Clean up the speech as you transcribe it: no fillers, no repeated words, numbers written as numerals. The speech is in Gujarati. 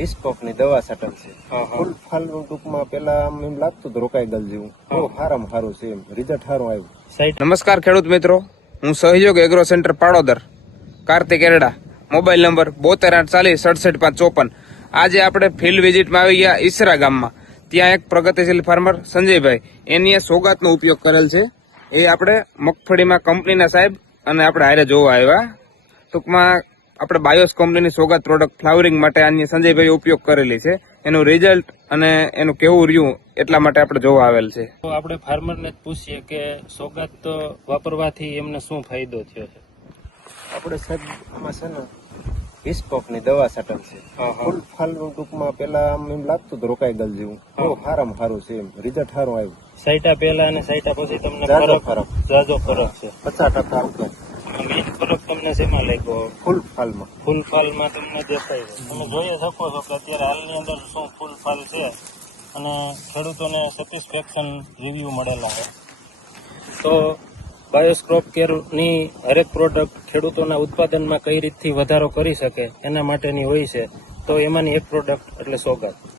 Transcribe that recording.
ની દવા છાંટેલ છે. ફૂલ ફાલ ટૂંકમાં પેલા આમ એમ લાગતું તો રોકાઈ ગયેલ જેવું. બહુ સારામાં સારું છે, એમ રિઝલ્ટ સારું આવ્યું. નમસ્કાર ખેડૂત મિત્રો, હું Sahyog agro centre Padodar Kartik Erda, mobile number 7284067554. આજે આપણે ફિલ્ડ વિઝિટમાં આવી ગયા ઈસરા ગામમાં. ત્યાં એક પ્રગતિશીલ ફાર્મર સંજયભાઈ એની સોગાતનો ઉપયોગ કરેલ છે. એ આપણે મગફળીમાં કંપનીના સાહેબ અને આપણે હારે જોવા આવ્યા. ટૂંકમાં આપણે બાયોસ કંપનીની સોગાત પ્રોડક્ટ ફ્લાવરિંગ માટે આની સંજયભાઈ ઉપયોગ કરેલી છે. એનું રિઝલ્ટ અને એનું કેવું રહ્યું એટલા માટે આપણે જોવા આવેલ છે. તો આપણે ફાર્મરને જ પૂછીએ કે સોગાત વાપરવાથી એમને શું ફાયદો થયો છે. આપણે સાહેબ આમાં છે ને ની દવા છાંટેલ છે. ફૂલ ફાલ ટૂંકમાં પેલા આમ એમ લાગતું તો રોકાઈ ગયેલ જેવું. બહુ સારામાં સારું છે, એમ રિઝલ્ટ સારું આવ્યું. સાઈટા પહેલા અને સાઈટા પછી તમને જાજો ફરક છે. 50% ઉપર. મેઇન ફરક તમને શેમાં લાગ્યો? ફૂલ ફાલમાં. ફૂલ ફાલમાં તમને દેખાય છે. તમે જોઈ શકો છો કે અત્યારે હાલની અંદર શું ફૂલ ફાલ છે અને ખેડૂતોને સેટિસ્ફેક્શન રિવ્યુ મળેલા છે. તો બાયોસ ક્રોપ કેરની હરેક પ્રોડક્ટ ખેડૂતોના ઉત્પાદનમાં કઈ રીતથી વધારો કરી શકે એના માટેની હોય છે. તો એમાંની એક પ્રોડક્ટ એટલે સોગાત.